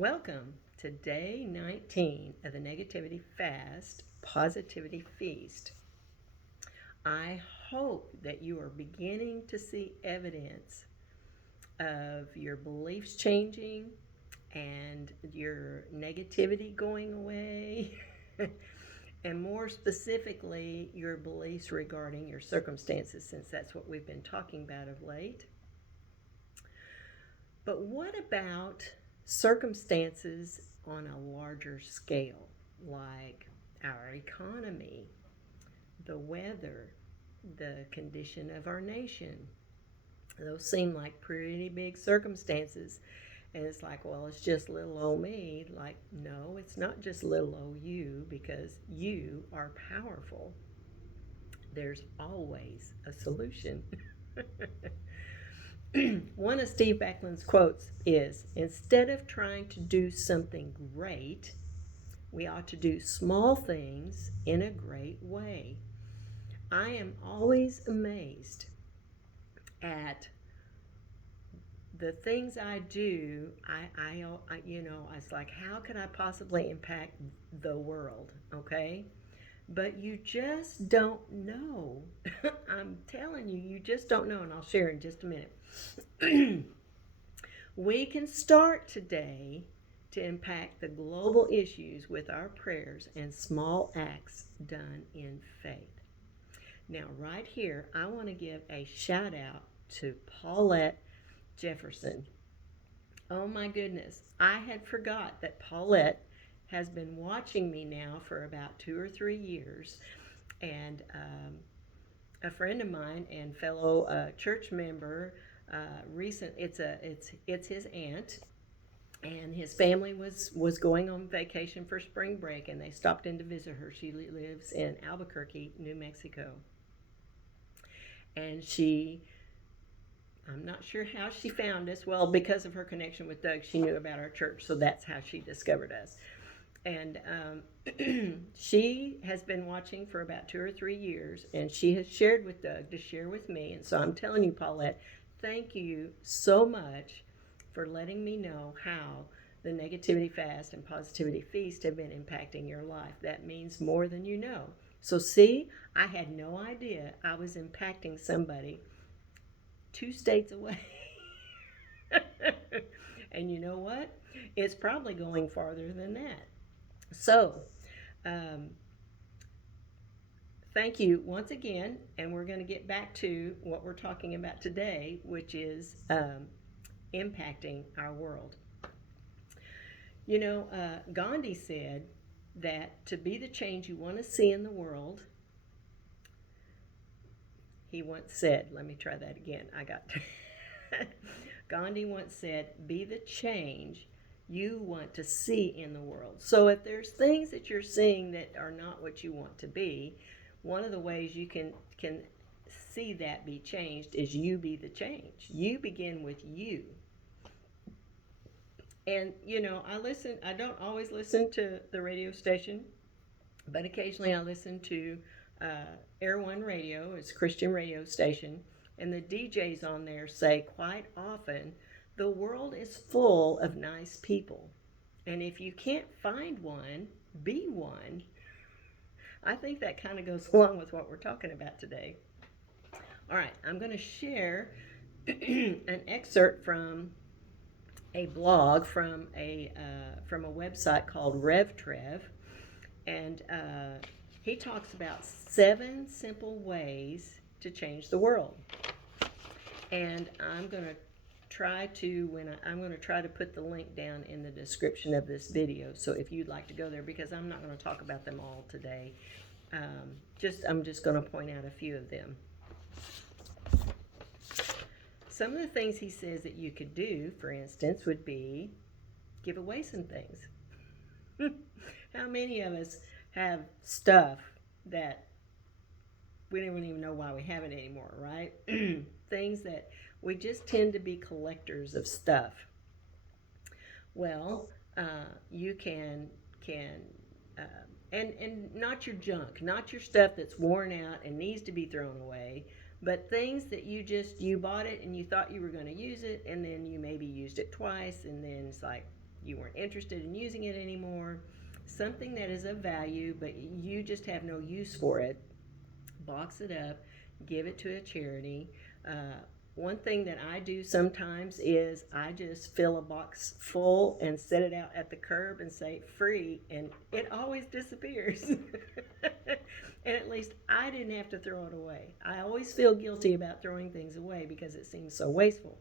Welcome to day 19 of the Negativity Fast Positivity Feast. I hope that you are beginning to see evidence of your beliefs changing and your negativity going away, and more specifically, your beliefs regarding your circumstances, since that's what we've been talking about of late. But what about circumstances on a larger scale, like our economy, the weather, the condition of our nation? Those seem like pretty big circumstances. And it's like, well, it's just little old me. Like, no, it's not just little old you, because you are powerful. There's always a solution. One of Steve Backlund's quotes is, instead of trying to do something great, we ought to do small things in a great way. I am always amazed at the things I do. I it's like, how can I possibly impact the world? Okay. But you just don't know. I'm telling you, you just don't know, and I'll share in just a minute. We can start today to impact the global issues with our prayers and small acts done in faith. Now, right here, I want to give a shout out to Paulette Jefferson. Oh my goodness, I had forgot that Paulette has been watching me now for about 2 or 3 years, and a friend of mine and fellow church member, it's his aunt, and his family was going on vacation for spring break, and they stopped in to visit her. She lives in Albuquerque, New Mexico, and I'm not sure how she found us. Well, because of her connection with Doug, she knew about our church, so that's how she discovered us. And she has been watching for about 2 or 3 years, and she has shared with Doug to share with me. And so I'm telling you, Paulette, thank you so much for letting me know how the Negativity Fast and Positivity Feast have been impacting your life. That means more than you know. So see, I had no idea I was impacting somebody 2 states away. And you know what? It's probably going farther than that. So, um, thank you once again, and we're going to get back to what we're talking about today, which is impacting our world. Gandhi said that to be the change you want to see in the world, he once said, let me try that again. Gandhi once said, be the change you want to see in the world. So if there's things that you're seeing that are not what you want to be, one of the ways you can see that be changed is you be the change. You begin with you. And I don't always listen to the radio station, but occasionally I listen to Air One Radio. It's a Christian radio station, and the DJs on there say quite often, the world is full of nice people, and if you can't find one, be one. I think that kind of goes along with what we're talking about today. All right, I'm going to share an excerpt from a blog from a website called RevTrev, and he talks about 7 simple ways to change the world. And I'm going to try to put the link down in the description of this video. So if you'd like to go there, because I'm not going to talk about them all today, I'm just going to point out a few of them. Some of the things he says that you could do, for instance, would be give away some things. How many of us have stuff that we don't even know why we have it anymore, right? Things that we just tend to be collectors of stuff. Well, you can and not your junk, not your stuff that's worn out and needs to be thrown away, but things that you bought it and you thought you were going to use it, and then you maybe used it twice, and then it's like, you weren't interested in using it anymore, something that is of value, but you just have no use for it, box it up, give it to a charity. One thing that I do sometimes is I just fill a box full and set it out at the curb and say free, and it always disappears. And at least I didn't have to throw it away. I always feel guilty about throwing things away because it seems so wasteful.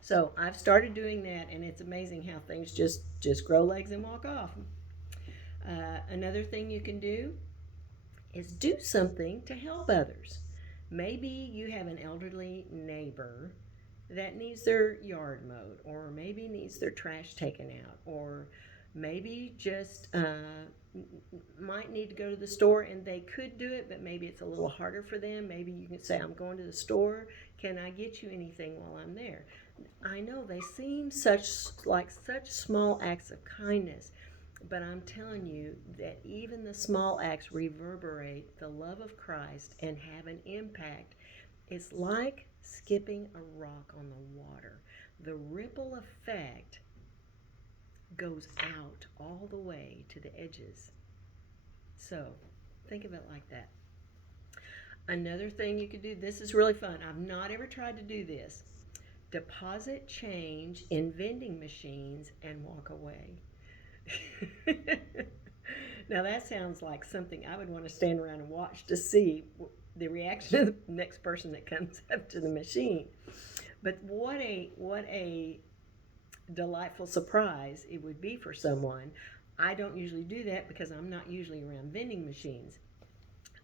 So I've started doing that, and it's amazing how things just grow legs and walk off. Another thing you can do is do something to help others. Maybe you have an elderly neighbor that needs their yard mowed, or maybe needs their trash taken out, or maybe just might need to go to the store and they could do it, but maybe it's a little harder for them. Maybe you can say, I'm going to the store. Can I get you anything while I'm there? I know they seem such small acts of kindness, but I'm telling you that even the small acts reverberate the love of Christ and have an impact. It's like skipping a rock on the water. The ripple effect goes out all the way to the edges. So think of it like that. Another thing you could do, this is really fun. I've not ever tried to do this. Deposit change in vending machines and walk away. Now that sounds like something I would want to stand around and watch to see the reaction of the next person that comes up to the machine. But what a delightful surprise it would be for someone. I don't usually do that because I'm not usually around vending machines.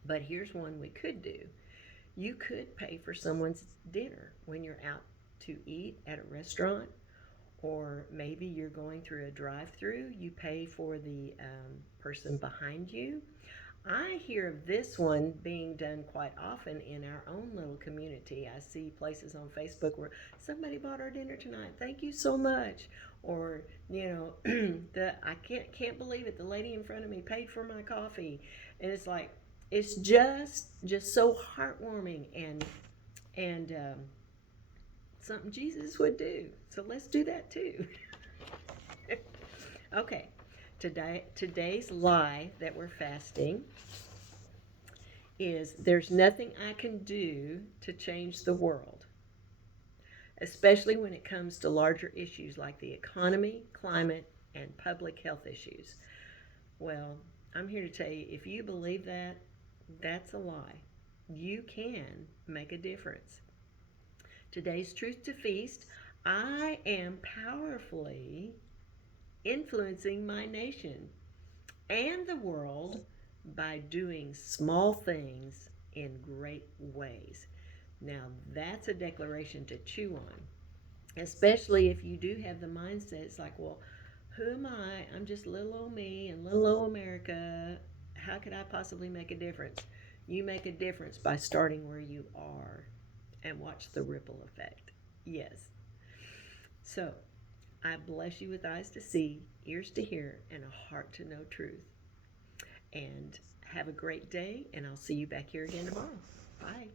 But here's one we could do. You could pay for someone's dinner when you're out to eat at a restaurant, or maybe you're going through a drive through, you pay for the person behind you. I hear of this one being done quite often in our own little community. I see places on Facebook where somebody bought our dinner tonight. Thank you so much. Or the I can't believe it. The lady in front of me paid for my coffee, and it's like it's just so heartwarming and something Jesus would do. So let's do that too. Okay, today's lie that we're fasting is there's nothing I can do to change the world, especially when it comes to larger issues like the economy, climate, and public health issues. Well, I'm here to tell you if you believe that, that's a lie. You can make a difference. Today's truth to feast, I am powerfully influencing my nation and the world by doing small things in great ways. Now, that's a declaration to chew on, especially if you do have the mindset. It's like, well, who am I? I'm just little old me and little old America. How could I possibly make a difference? You make a difference by starting where you are and watch the ripple effect. Yes. So, I bless you with eyes to see, ears to hear, and a heart to know truth. And have a great day, and I'll see you back here again tomorrow. Bye.